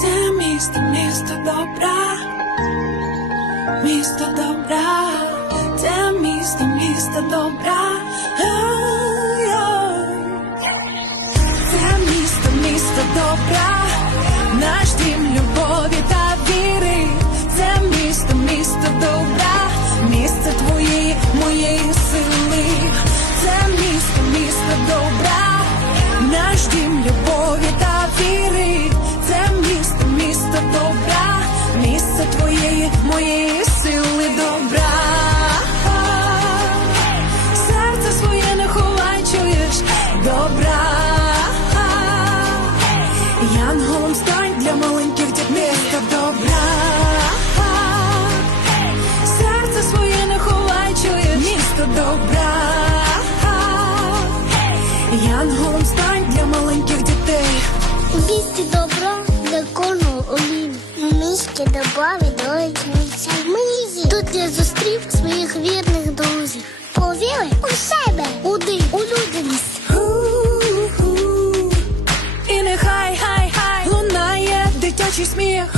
Це місто, місто добра, місто добра, це місто, місто добра. Це місто, місто добра, наш дім любові та віри. Це місто, місто добра, місце твоєї, моєї сили. Це місто, місто добра, наш дім любові та віри. Добра, місце твоєї, моєї сили добра. Серце своє не ховай, чуєш добра. Янголом стань для маленьких дітей місто добра. Серце своє не ховай, чуєш місто добра. Янголом стань для маленьких дітей. У добра. Місті добра відроджується мрії. Тут я зустрів своїх вірних друзів. Повіри у себе, у дим, у людяність. І нехай хай хай лунає дитячий сміх.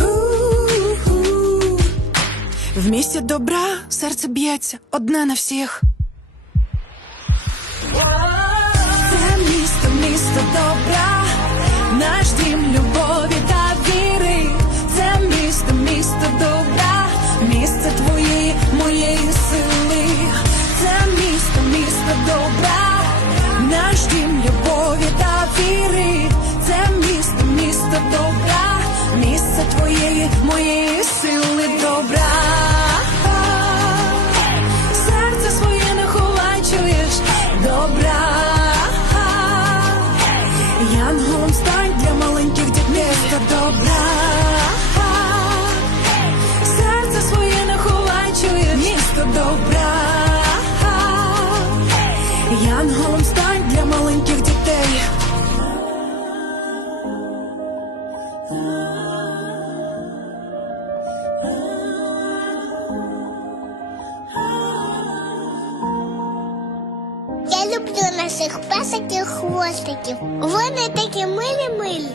В місті добра серце б'ється одне на всіх. Це місто, місто добра, наш дім любові Янголом стань для маленьких дітей. Я люблю наших песиків хвостиків. Вони такі милі-милі.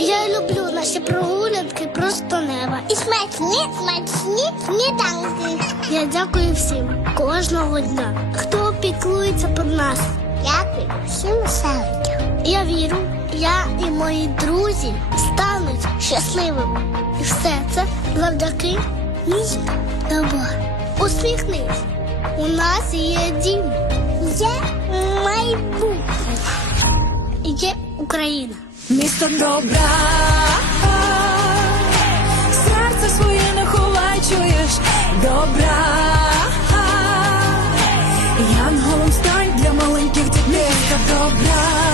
Я люблю наші прогулянки просто неба. І смачні, смачні сніданки. Я дякую всім кожного дня, хто піклується про нас. Дякую всім селикам. Я вірю, я і мої друзі стануть щасливими. І все це завдяки місту добро. Усміхнись. У нас є дім. Є майбутнє. Є Україна. Місто добра, серце своє не ховай, чуєш добра. God.